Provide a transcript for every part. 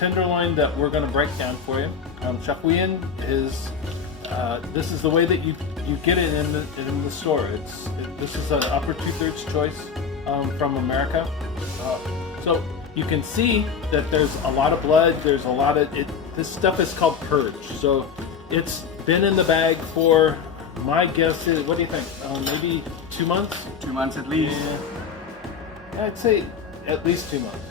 tenderloin that we're going to break down for you. Chef Wiehan is, this is the way that you get it in the store. This is an upper 2/3 choice from America. So you can see that there's a lot of blood. There's a lot of it. This stuff is called purge. So it's been in the bag for, my guess is, what do you think? Maybe 2 months? 2 months at least. Yeah, I'd say at least 2 months.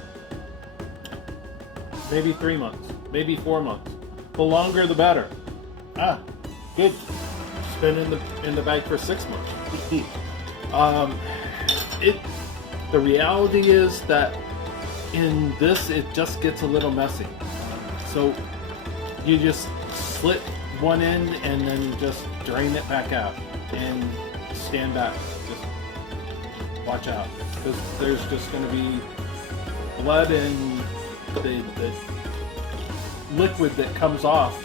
Maybe 3 months. Maybe 4 months. The longer, the better. Ah, good. It's been in the bag for 6 months. The reality is that in this, it just gets a little messy. So you just slit one end and then just drain it back out and stand back. Just watch out, because there's just going to be blood, and the liquid that comes off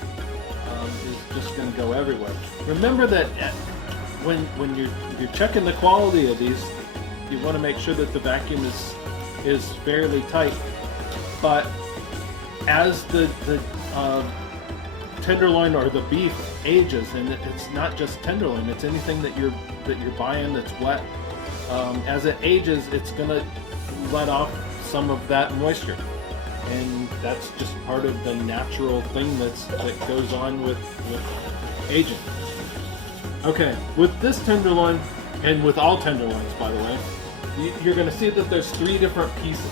is just going to go everywhere. Remember that when you're checking the quality of these, you want to make sure that the vacuum is fairly tight. But as the tenderloin or the beef ages, and it's not just tenderloin, it's anything that you're buying that's wet. As it ages, it's going to let off some of that moisture, and that's just part of the natural thing that goes on with aging. Okay, with this tenderloin, and with all tenderloins, by the way, you're going to see that there's 3 different pieces.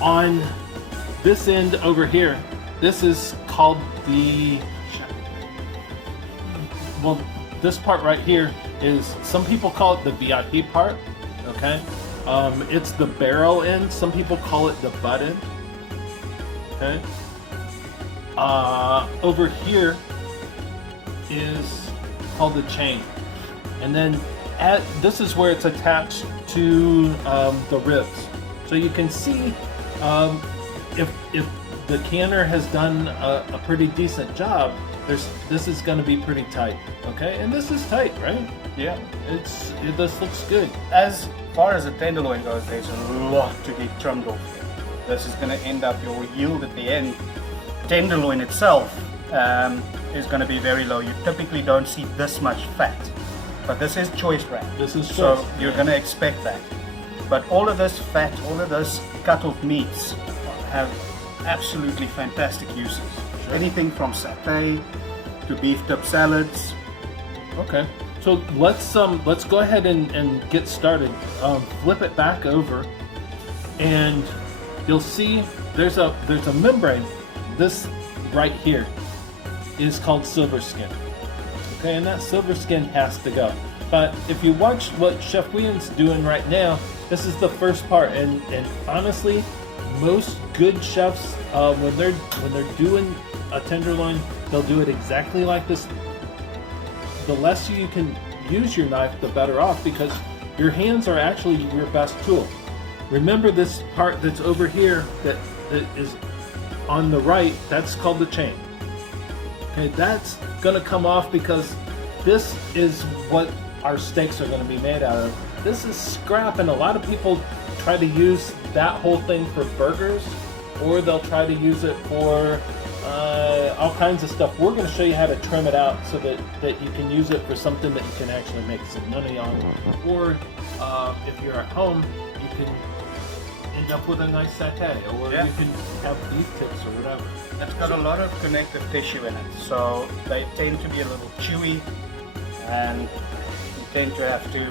On this end over here, this is called the, well, this part right here is, some people call it the VIP part, okay? It's the barrel end. Some people call it the butt end, okay? Over here is called the chain. And then this is where it's attached to the ribs. So you can see if the canner has done a pretty decent job, this is going to be pretty tight, okay? And this is tight, right? Yeah. This looks good. As far as the tenderloin goes, there's a lot to get trimmed off here. This is going to end up, your yield at the end. Tenderloin itself is going to be very low. You typically don't see this much fat, but this is choice brand. This is choice. So you're going to expect that. But all of this fat, all of this cut-off meats have absolutely fantastic uses. Sure. Anything from satay to beef tip salads. Okay, so let's go ahead and get started. Flip it back over, and you'll see there's a membrane. This right here is called silver skin. Okay, and that silver skin has to go. But if you watch what Chef Wiehan's doing right now, this is the first part, and honestly, most good chefs, when they're doing a tenderloin, they'll do it exactly like this. The less you can use your knife, the better off, because your hands are actually your best tool. Remember this part that's over here that is on the right, that's called the chain. Okay, that's gonna come off because this is what our steaks are gonna be made out of. This is scrap, and a lot of people try to use that whole thing for burgers, or they'll try to use it for all kinds of stuff. We're going to show you how to trim it out so that you can use it for something that you can actually make some money on, or if you're at home, you can end up with a nice satay, or you can have beef tips or whatever. It's got a lot of connective tissue in it, so they tend to be a little chewy, and you tend to have to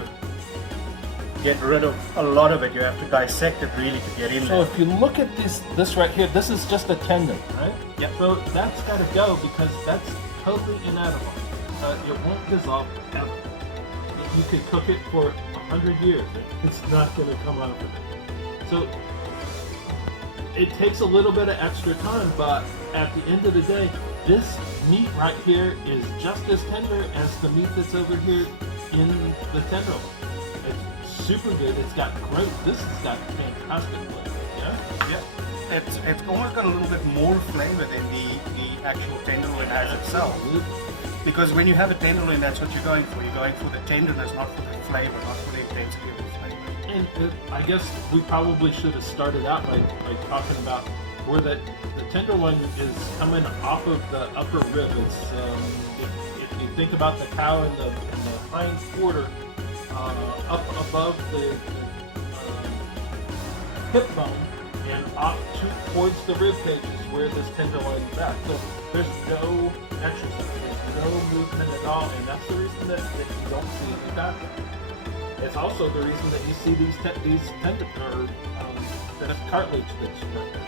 get rid of a lot of it. You have to dissect it really to get in there. So if you look at this right here, this is just a tendon, right? Yep. So that's got to go because that's totally inedible. It won't dissolve ever. You could cook it for 100 years. It's not going to come out of it. So it takes a little bit of extra time, but at the end of the day, this meat right here is just as tender as the meat that's over here in the tenderloin. It's super good. It's got great. This has got fantastic flavor. Yeah. Yeah. It's almost got a little bit more flavor than the actual tenderloin has itself. Because when you have a tenderloin, that's what you're going for. You're going for the tenderness, not for the flavor, not for the intensity of the flavor. And I guess we probably should have started out by talking about where the tenderloin is coming off of the upper rib. It's if you think about the cow in the hind quarter, up above the hip bone and up towards the rib cage is where this tenderloin is at. So there's no exercise, there's no movement at all, and that's the reason that you don't see any fat there. It's also the reason that you see these that's cartilage that's right there.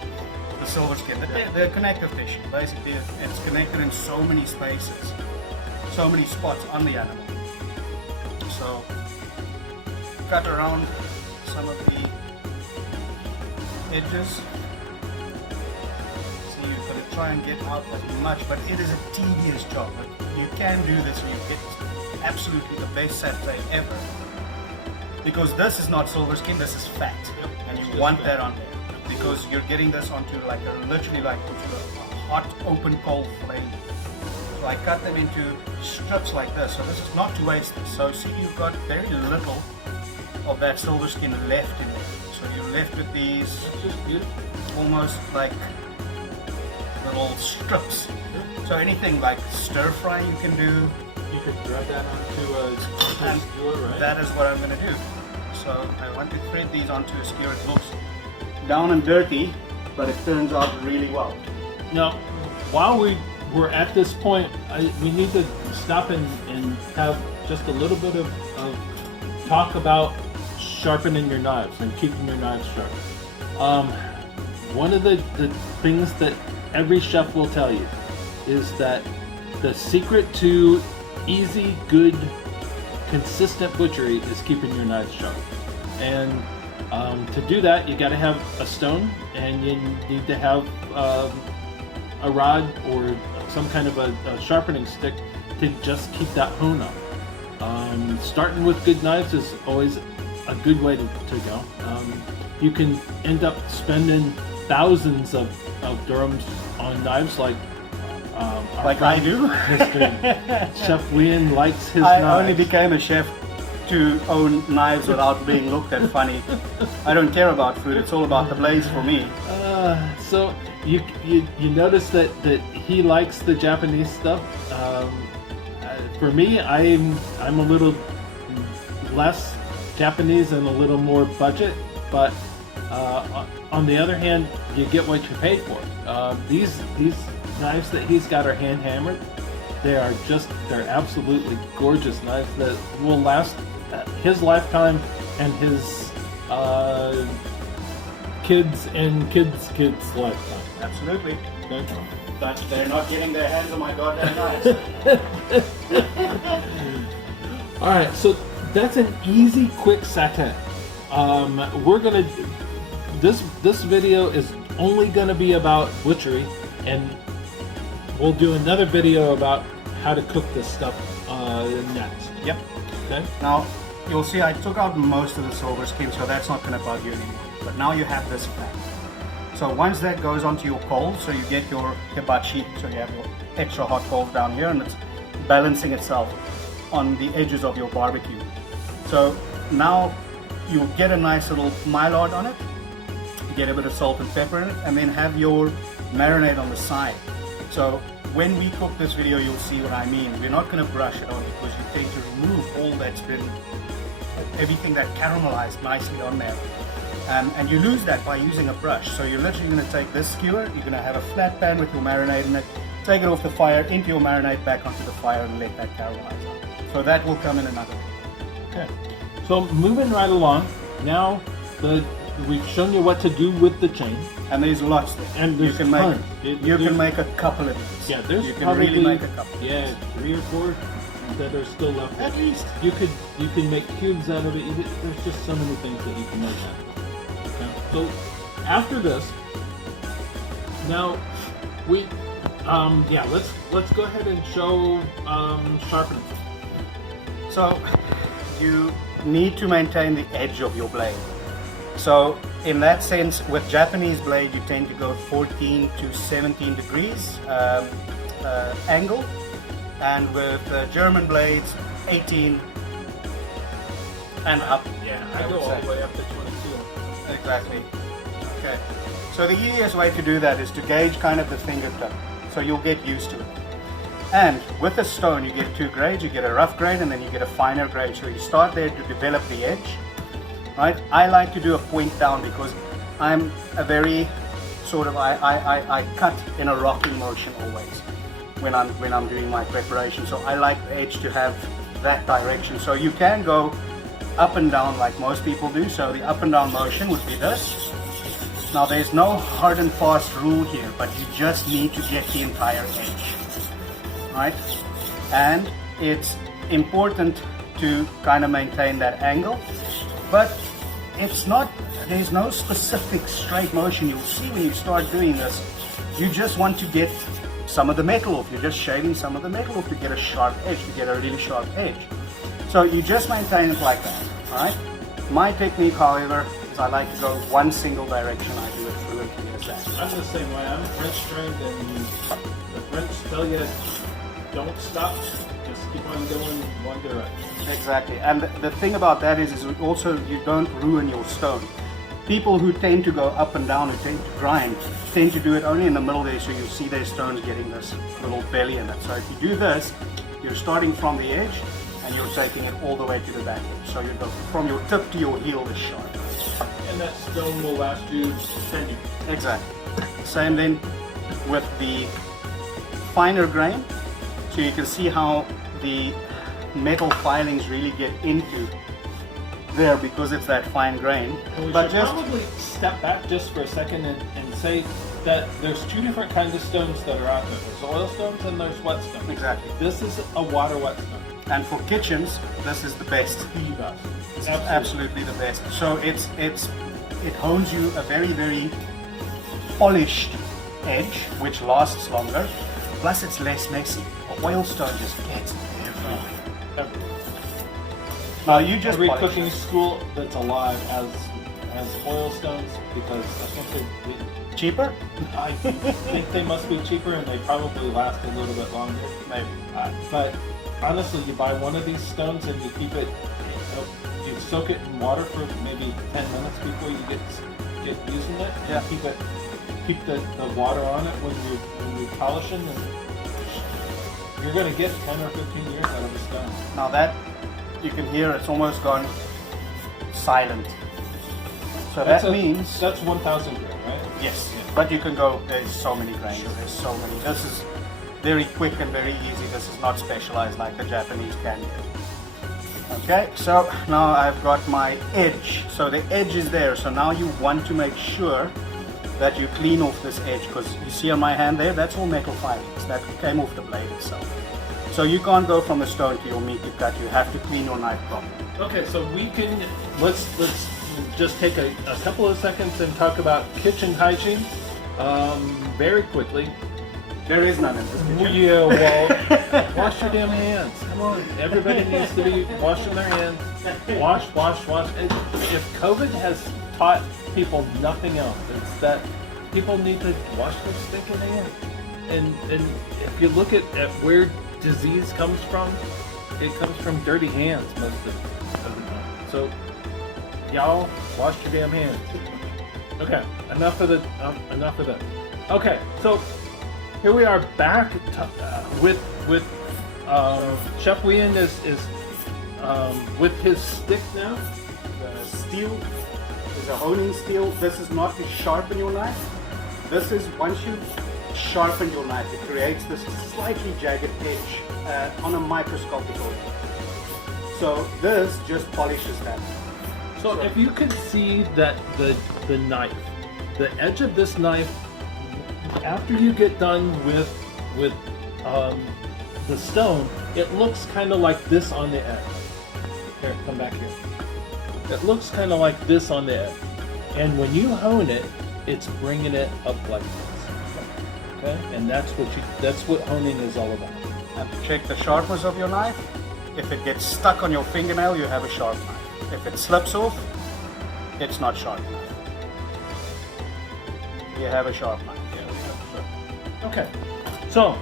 The silver skin, the connective tissue. Basically, it's connected in so many spaces, so many spots on the animal. So, cut around some of the edges. So you're going to try and get out as much, but it is a tedious job. But you can do this and you get absolutely the best satay ever. Because this is not silver skin, this is fat, and you want that on there. Because you're getting this onto literally like into a hot open coal flame. So I cut them into strips like this. So this is not to waste this. So see, you've got very little of that silver skin left in there. So you're left with these almost like little strips. So anything like stir fry you can do. You could grab that onto a skewer, right? That is what I'm going to do. So I want to thread these onto a skewer. It looks down and dirty, but it turns out really well. Now, while we're at this point, we need to stop and have just a little bit of talk about sharpening your knives and keeping your knives sharp. One of the things that every chef will tell you is that the secret to easy, good, consistent butchery is keeping your knives sharp. And to do that, you got to have a stone, and you need to have a rod or some kind of a sharpening stick to just keep that hone up. Starting with good knives is always a good way to go. You can end up spending thousands of dirhams on knives like I do. Mr. Chef Wiehan likes his I knives. only became a chef to own knives without being looked at funny. I don't care about food, it's all about the blades for me. So you notice that he likes the Japanese stuff. For me, I'm a little less Japanese and a little more budget, but on the other hand, you get what you pay for. These knives that he's got are hand hammered. They're absolutely gorgeous knives that will last his lifetime and his kids' lifetime. Absolutely. Okay. But they're not getting their hands on my goddamn knives. All right, so that's an easy, quick satay. We're gonna this video is only gonna be about butchery, and we'll do another video about how to cook this stuff next. Yep. Okay. Now, you'll see I took out most of the silver skin, so that's not going to bug you anymore. But now you have this fat. So once that goes onto your coal, so you get your hibachi, so you have your extra hot coals down here, and it's balancing itself on the edges of your barbecue. So now you'll get a nice little mylar on it, get a bit of salt and pepper in it, and then have your marinade on the side. So when we cook this video, you'll see what I mean. We're not going to brush it on because you tend to remove all that's been, everything that caramelized nicely on there. And you lose that by using a brush. So you're literally going to take this skewer, you're going to have a flat pan with your marinade in it, take it off the fire, into your marinade, back onto the fire, and let that caramelize on. So that will come in another video. Okay. So moving right along, now we've shown you what to do with the chain. And there's lots there. And there's you can make a couple of these. Yeah, there's you can probably, really make a couple. Yeah, 3 or 4 that are still left. At least. You can make cubes out of it. There's just so many things that you can make out of it. Okay. So after this, now let's go ahead and show sharpening. So you need to maintain the edge of your blade. So in that sense, with Japanese blade, you tend to go 14 to 17 degrees angle, and with German blades, 18 and up. Yeah, I I go would all say. the way up to 22. Exactly. Okay. So the easiest way to do that is to gauge kind of the fingertip. So you'll get used to it. And with a stone, you get two grades. You get a rough grade and then you get a finer grade. So you start there to develop the edge. Right? I like to do a point down because I'm a very sort of I cut in a rocking motion always when I'm doing my preparation. So I like the edge to have that direction. So you can go up and down like most people do. So the up and down motion would be this. Now there's no hard and fast rule here, but you just need to get the entire edge, right? And it's important to kind of maintain that angle, but it's not, there's no specific straight motion. You'll see when you start doing this, you just want to get some of the metal off. You're just shaving some of the metal off to get a sharp edge, to get a really sharp edge. So you just maintain it like that, all right? My technique, however, is I like to go one single direction. I do it fluently as that. I'm the same way. I'm French trained, and the French tell you don't stop, just keep on going one direction. Exactly. And the thing about that is also you don't ruin your stone. People who tend to go up and down, who tend to grind, tend to do it only in the middle there, so you'll see their stones getting this little belly in it. So if you do this, you're starting from the edge and you're taking it all the way to the back edge. So you go from your tip to your heel is sharp. And that stone will last you 10 years. Exactly. Same then with the finer grain. So you can see how the metal filings really get into there because it's that fine grain. And we But should just probably step back just for a second and say that there's two different kinds of stones that are out there. There's oil stones and there's wet stones. exactly. This is a water wet stone. And for kitchens, this is the best. The best. It's absolutely the best. So it hones you a very, very polished edge, which lasts longer. Plus, it's less messy. An oil stone just gets everywhere. Now you just Every polish cooking it. school that's alive has oil stones because I think Cheaper? I think they must be cheaper and they probably last a little bit longer. Maybe. But honestly, you buy one of these stones and you keep it, you soak it in water for maybe 10 minutes before you get using it. And Yeah. keep the water on it when you're polishing, and you're going to get 10 or 15 years out of a stone. Now that you can hear, it's almost gone silent. So that means that's 1,000 grain, right? yes. But you can go. There's so many grains. There's so many. This is very quick and very easy. This is not specialized like the Japanese can do. Okay, so now I've got my edge. So the edge is there. So now you want to make sure that you clean off this edge, because you see on my hand there, that's all metal filings that came off the blade itself. So you can't go from the stone to your meat to cut. You have to clean your knife properly. Okay, so let's just take a couple of seconds and talk about kitchen hygiene very quickly. There is none in this kitchen. Yeah, well, wash your damn hands. Come on, everybody needs to be washing their hands. Wash. If COVID has taught people nothing else, it's that people need to wash their stinking hands. And if you look at where disease comes from, it comes from dirty hands most of the time. So, y'all, wash your damn hands. Okay, enough of that. Okay, so here we are back with Chef Wiehan is with his stick now. The steel is a honing steel. This is not to sharpen your knife. This is once you sharpen your knife, it creates this slightly jagged edge on a microscopic level. So this just polishes that. So if you could see that the knife, the edge of this knife, after you get done with the stone, it looks kind of like this on the edge. Here, come back here. It looks kind of like this on the edge. And when you hone it, it's bringing it up like this. Okay? And that's what honing is all about. And to check the sharpness of your knife, if it gets stuck on your fingernail, you have a sharp knife. If it slips off, it's not sharp enough. You have a sharp knife. Okay, so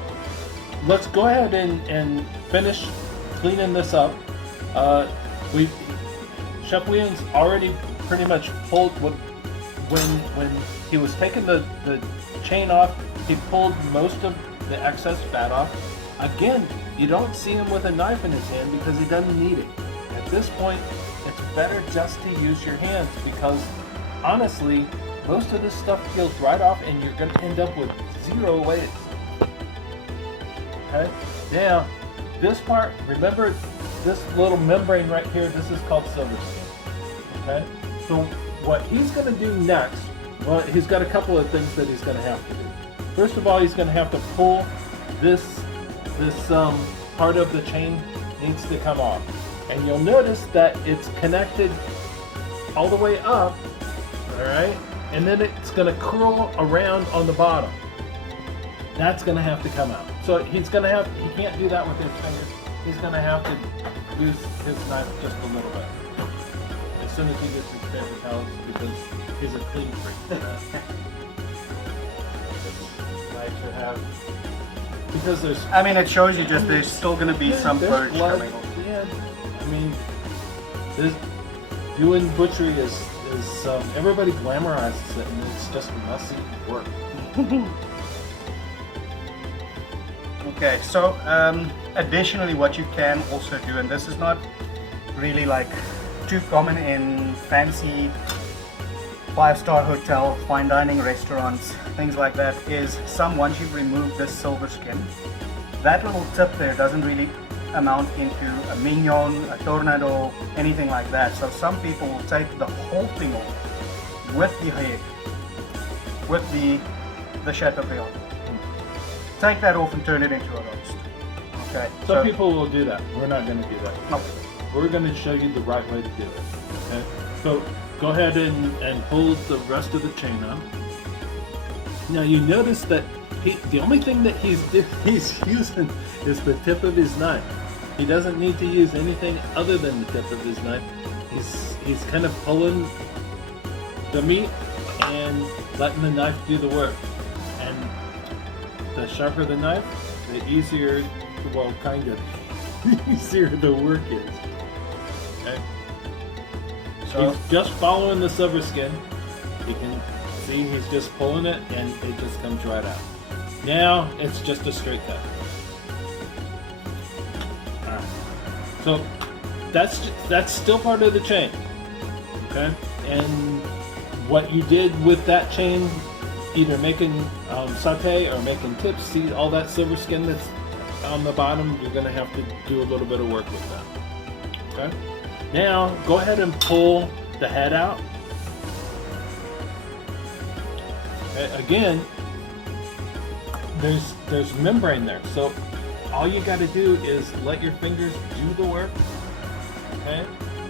let's go ahead and finish cleaning this up. Chef Wiehan's already pretty much pulled when he was taking the chain off, he pulled most of the excess fat off. Again, you don't see him with a knife in his hand because he doesn't need it. At this point, it's better just to use your hands because honestly, most of this stuff peels right off and you're going to end up with 0 waste. Okay? Now, this part, remember this little membrane right here, this is called silver skin. Okay? So what he's going to do next, well, he's got a couple of things that he's going to have to do. First of all, he's going to have to pull this part of the chain needs to come off. And you'll notice that it's connected all the way up, all right? And then it's going to curl around on the bottom. That's going to have to come out. So he can't do that with his fingers. He's going to have to use his knife just a little bit. As soon as he gets his paper towels, because he's a clean freak. This knife should have, because there's... I mean, it shows you just there's still going to be some purge coming off. Yeah, I mean, doing butchery is everybody glamorizes it, and it's just messy work. Okay, so additionally what you can also do, and this is not really like too common in fancy 5-star hotel, fine dining restaurants, things like that, is once you've removed this silver skin, that little tip there doesn't really amount into a mignon, a tornado, anything like that. So some people will take the whole thing off with the head, with the Chateaubriand. Take that off and turn it into a roast. Okay. Some people will do that. We're not going to do that. No. We're going to show you the right way to do it. Okay. So go ahead and pull the rest of the chain up. Now you notice that the only thing that he's using is the tip of his knife. He doesn't need to use anything other than the tip of his knife. He's kind of pulling the meat and letting the knife do the work. And the sharper the knife, the easier, well, kind of easier the work is. Okay. So he's just following the silver skin. You can see he's just pulling it and it just comes right out. Now it's just a straight cut. Alright. So that's still part of the chain. Okay? And what you did with that chain, either making saute or making tips, see all that silver skin that's on the bottom, you're going to have to do a little bit of work with that. Okay? Now go ahead and pull the head out. Okay, again, there's membrane there, so all you got to do is let your fingers do the work, okay,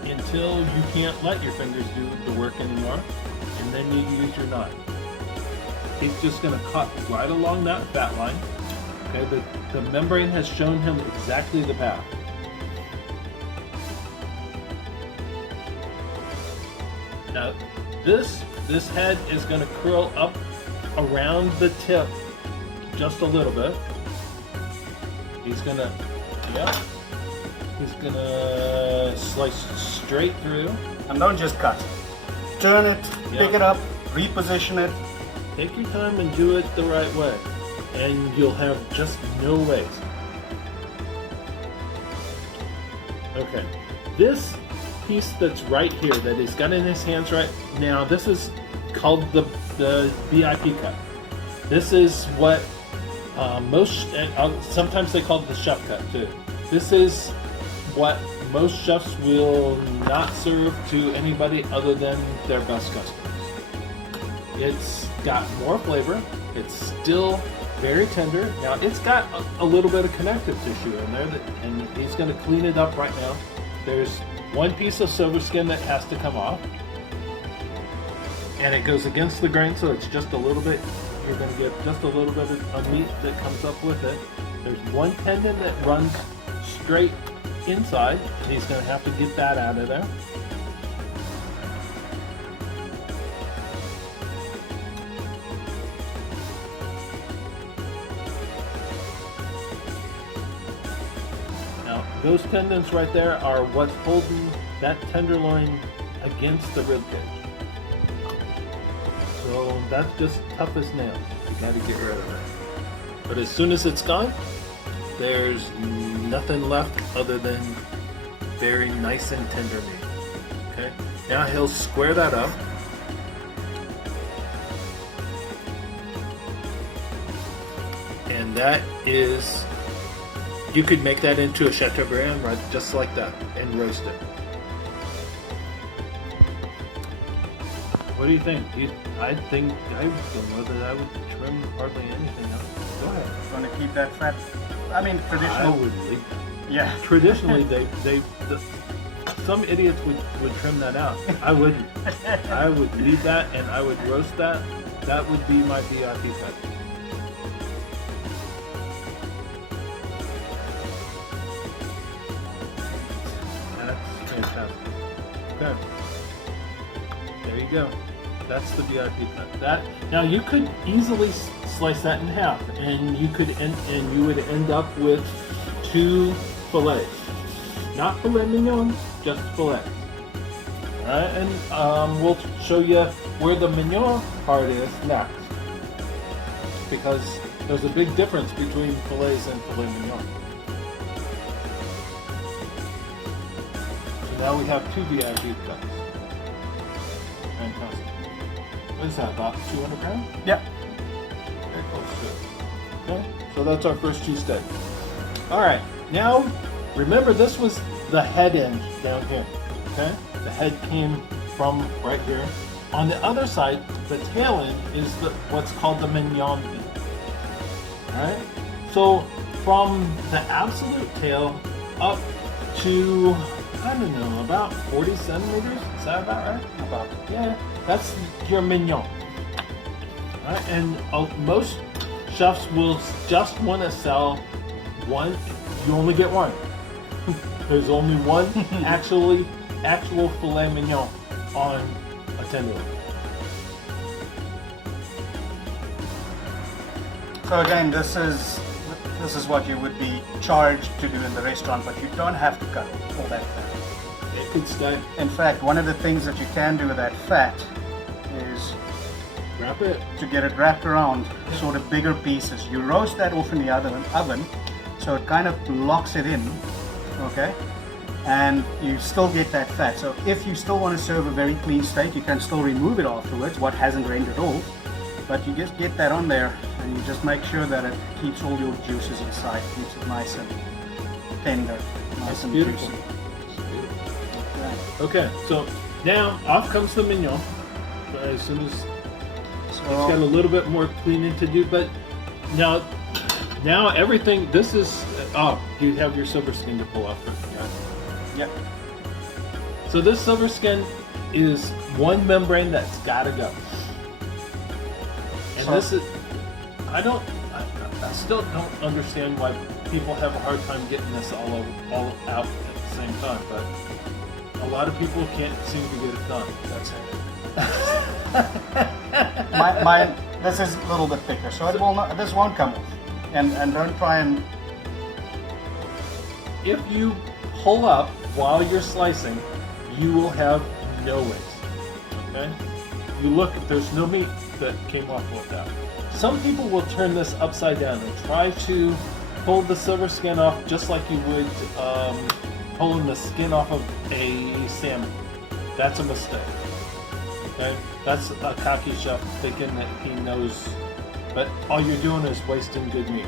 until you can't let your fingers do the work anymore, and then you use your knife. He's just going to cut right along that fat line. Okay, the membrane has shown him exactly the path. Now this head is going to curl up around the tip just a little bit. He's gonna slice straight through. And don't just cut. Turn it, pick it up, reposition it. Take your time and do it the right way, and you'll have just no waste. Okay, this piece that's right here that he's got in his hands right now, this is called the VIP cut. This is what sometimes they call it the chef cut too. This is what most chefs will not serve to anybody other than their best customers. It's got more flavor. It's still very tender. Now it's got a little bit of connective tissue in there, and he's going to clean it up right now. There's one piece of silver skin that has to come off, and it goes against the grain, so it's just a little bit. You're going to get just a little bit of meat that comes up with it. There's one tendon that runs straight inside. He's going to have to get that out of there. Now, those tendons right there are what's holding that tenderloin against the rib cage. So that's just tough as nails. You gotta get rid of it. But as soon as it's gone, there's nothing left other than very nice and tender meat. Okay? Now he'll square that up. And that is, you could make that into a Chateaubriand right just like that and roast it. What do you think? I think, I don't know that I would trim hardly anything else. Go ahead. Want to keep that fat? I mean, I traditional. would leave. Yeah. Traditionally, some idiots would trim that out. I wouldn't. I would leave that and I would roast that. That would be my VIP cut. That's fantastic. Okay. There you go. That's the VIP cut. That now you could easily slice that in half, and you would end up with 2 fillets, not filet mignon, just fillets. All right, and we'll show you where the mignon part is next, because there's a big difference between fillets and filet mignon. So now we have 2 VIP cuts. Fantastic. What is that, about 200 grams? Yeah. Very close to it. Okay, so that's our first cheesesteak. All right, now remember this was the head end down here. Okay, the head came from right here. On the other side, the tail end is what's called the mignon end. All right, so from the absolute tail up to, I don't know, about 40 centimeters. Is that about right? About. Yeah, that's your mignon. Right? And most chefs will just want to sell one. You only get one. There's only one actual filet mignon on a tenderloin. So again, this is what you would be charged to do in the restaurant, but you don't have to cut all that fat. It could stay. In fact, one of the things that you can do with that fat is Wrap it. to get it wrapped around sort of bigger pieces. You roast that off in the oven, so it kind of locks it in, okay? And you still get that fat. So if you still want to serve a very clean steak, you can still remove it afterwards, what hasn't rendered off. But you just get that on there, and you just make sure that it keeps all your juices inside, keeps it nice and tender, nice and beautiful. juicy. Okay, so now off comes the mignon. As soon as it's got a little bit more cleaning to do, but now everything. This is you have your silver skin to pull off. Yep. So this silver skin is one membrane that's got to go. And So- this is, I still don't understand why people have a hard time getting this all out at the same time, but a lot of people can't seem to get it done. That's it. This is a little bit thicker, so it will not, this won't come off. And don't try and. If you pull up while you're slicing, you will have no waste. Okay? You look, there's no meat that came off with that. Some people will turn this upside down and try to pull the silver skin off just like you would pulling the skin off of a salmon. That's a mistake. Okay? That's a cocky chef thinking that he knows, but all you're doing is wasting good meat.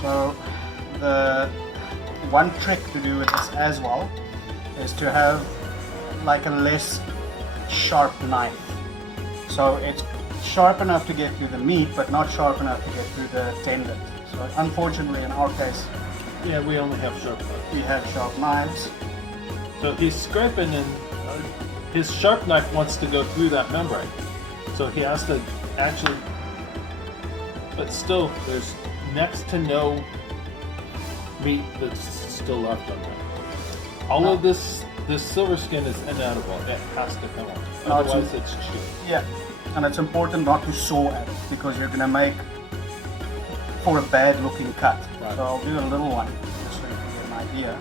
So the one trick to do with this as well is to have like a less sharp knife. So it's sharp enough to get through the meat, but not sharp enough to get through the tendon. So unfortunately, in our case, Yeah, we only have sharp knives. we have sharp knives. So he's scraping, and his sharp knife wants to go through that membrane. So he has to actually, but still, there's next to no meat that's still left on that. All of this silver skin is inedible. It has to come off. No, it's- Otherwise, it's chew. Yeah, and it's important not to saw at it because you're gonna make for a bad looking cut. Right. So I'll do a little one just so you can get an idea.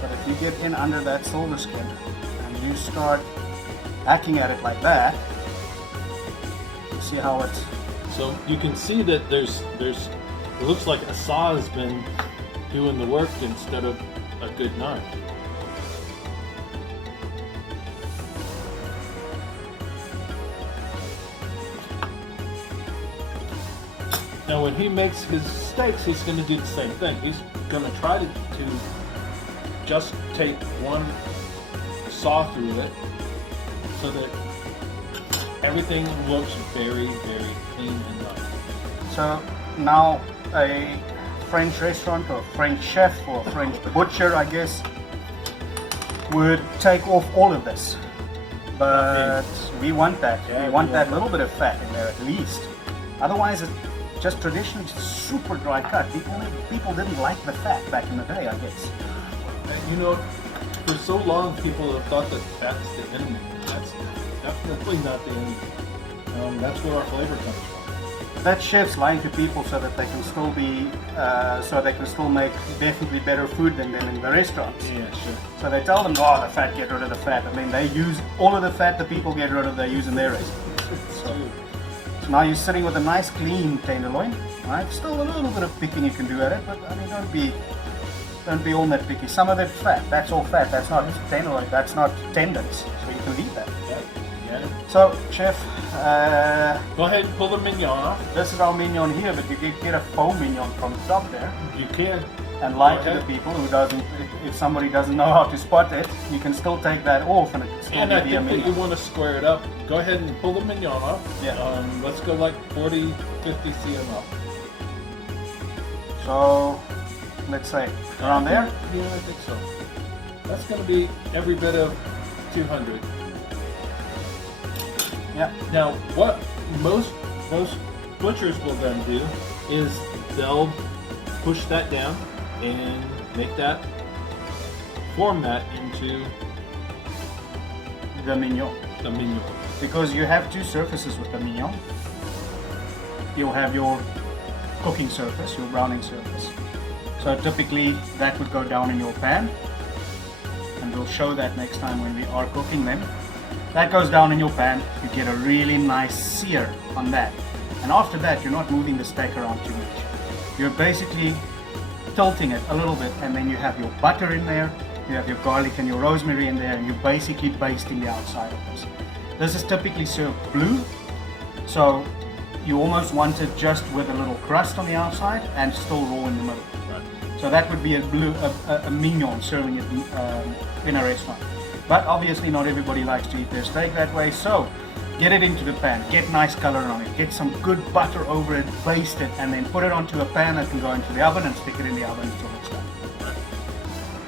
But if you get in under that silver skin and you start hacking at it like that, you see how it's... So you can see that there's it looks like a saw has been doing the work instead of a good knife. Now when he makes his steaks, he's going to do the same thing. He's going to try to just take one saw through it so that everything looks very, very clean and nice. So now a French restaurant or French chef or French butcher, I guess, would take off all of this. But we want that. Yeah, we want that little bit of fat in there at least. Otherwise, it's just traditionally super dry cut. People didn't like the fat back in the day, I guess. And, you know, for so long people have thought that fat's the enemy. That's definitely not the enemy. That's where our flavor comes from. That chef's lying to people so that they can still be, so they can still make definitely better food than them in the restaurants. Yeah, sure. So they tell them, oh, the fat, get rid of the fat. I mean, they use all of the fat the people get rid of, they use in their restaurants. So now you're sitting with a nice clean tenderloin, right? Still a little bit of picking you can do at it, but I mean, don't be all nitpicky. Some of it fat, that's all fat. That's not tenderloin, that's not tendons, so you can leave that. Yeah. So, chef, Go ahead and pull the mignon off. this is our mignon here, but you can get a faux mignon from the top there. You can. And lie Go to the ahead. people who doesn't, if somebody doesn't know how to spot it, you can still take that off and it can still And I be a think that you mignon. want to square it up. Go ahead and pull the mignon off. Yeah. Let's go like 40, 50 cm up. So, let's say, around there? Yeah, I think so. That's going to be every bit of 200. Yeah. Now, what most butchers will then do is they'll push that down and make that, form that into The mignon. the mignon. Because you have two surfaces with the mignon. You'll have your cooking surface, your browning surface. So typically that would go down in your pan. And we'll show that next time when we are cooking them. That goes down in your pan. You get a really nice sear on that. And after that, you're not moving the steak around too much. You're basically tilting it a little bit, and then you have your butter in there, you have your garlic and your rosemary in there, and you're basically basting the outside of this. This is typically served blue, so you almost want it just with a little crust on the outside and still raw in the middle. So that would be a mignon serving it in a restaurant. But obviously not everybody likes to eat their steak that way, so get it into the pan, get nice color on it, get some good butter over it, baste it, and then put it onto a pan that can go into the oven and stick it in the oven until it's done.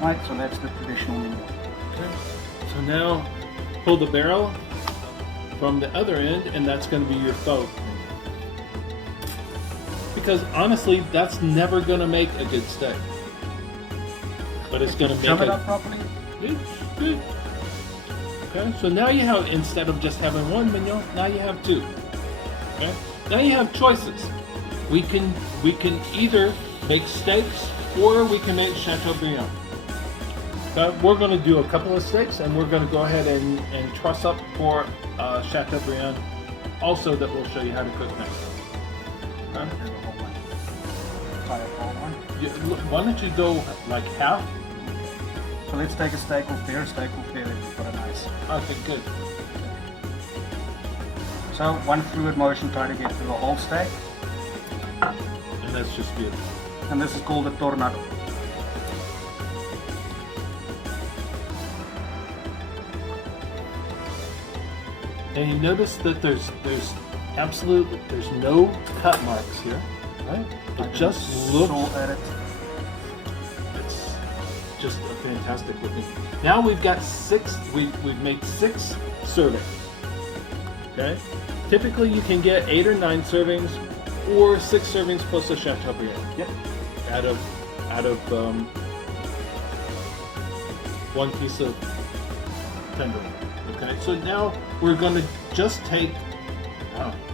Right, so that's the traditional mignon. Okay. So now pull the barrel from the other end, and that's going to be your faux. Because honestly, that's never going to make a good steak. But it's going to make Chum it up properly. It's good. Okay, so now you have, instead of just having one mignon, now you have two. Okay, now you have choices. We can either make steaks or we can make Chateaubriand. Okay, we're going to do a couple of steaks, and we're going to go ahead and truss up for Chateaubriand, also that we'll show you how to cook next. Okay? Why don't you go like half? So let's take a steak off there, then we've got a nice. Okay, good. So one fluid motion, try to get through the whole steak. And that's just beautiful. And this is called a tornado. And you notice that there's no cut marks here, right? It just looks. At it. It's just a fantastic looking. Now we've got six. We've made 6 servings. Okay. Typically you can get 8 or 9 servings, or 6 servings plus a Chateaubriand. Yep. Out of 1 piece of tenderloin. Okay. So now we're going to just take.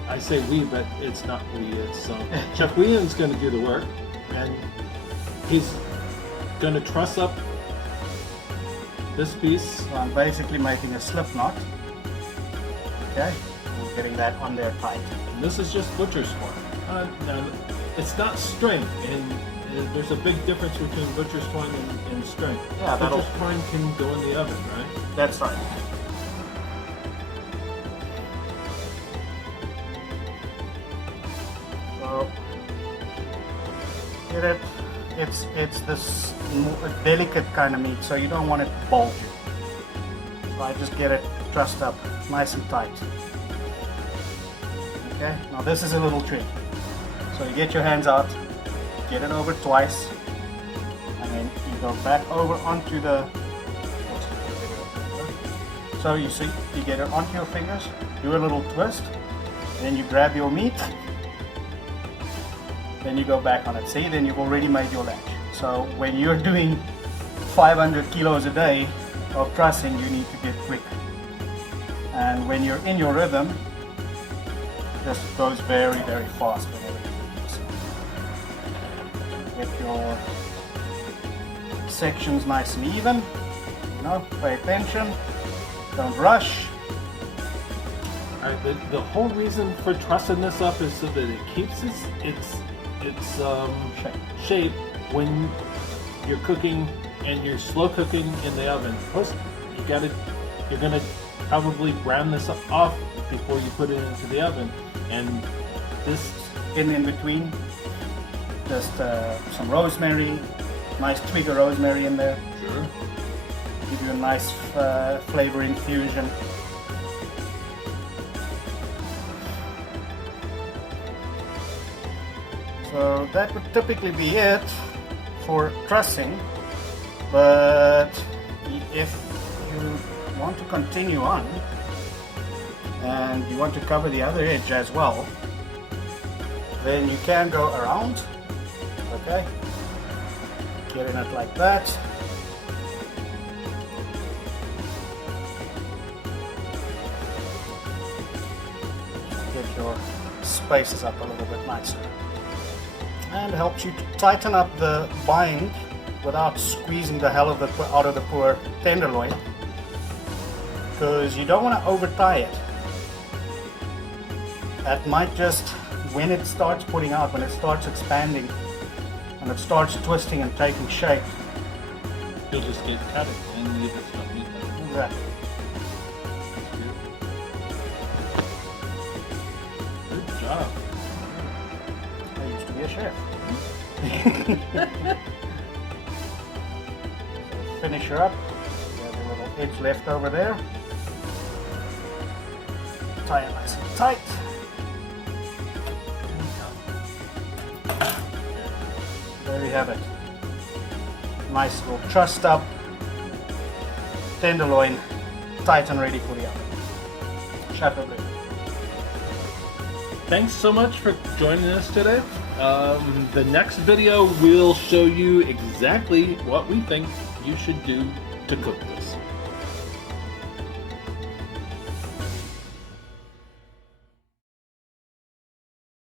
I say we, but it's not we. It's Chef Wiehan's going to do the work, and he's gonna truss up this piece. So I'm basically making a slip knot. Okay, I'm getting that on there tight. And this is just butcher's twine. Now, it's not string, and there's a big difference between butcher's twine and string. Yeah, butcher's twine can go in the oven, right? That's right. So get it. It's this delicate kind of meat, so you don't want it bulgy. So I just get it trussed up nice and tight. Okay, now this is a little trick. So you get your hands out, get it over twice, and then you go back over onto the. So you see, you get it onto your fingers, do a little twist, then you grab your meat, then you go back on it. See, then you've already made your latch. So when you're doing 500 kilos a day of trussing, you need to get quick. And when you're in your rhythm, just goes very, very fast. Get your sections nice and even. You know, pay attention. Don't rush. Alright, the whole reason for trussing this up is so that it keeps its shape when you're cooking and you're slow cooking in the oven. Plus, you're gonna probably brown this off before you put it into the oven, and this In between, just some rosemary, nice twig of rosemary in there. Sure. Give you a nice flavor infusion. So that would typically be it for trussing, but if you want to continue on and you want to cover the other edge as well, then you can go around. Okay, getting it like that. Get your spaces up a little bit nicer, and helps you to tighten up the bind without squeezing the hell out of the poor tenderloin, because you don't want to over tie it. That might just, when it starts putting out, when it starts expanding and it starts twisting and taking shape, you'll just get cut it and leave it stuff meat. exactly. Good job. I used to be a chef. Finish her up. You have a little edge left over there. Tie it nice and tight. There you have it. Nice little trussed up tenderloin, tight and ready for the oven. Chateaubriand. Thanks so much for joining us today. The next video will show you exactly what we think you should do to cook this.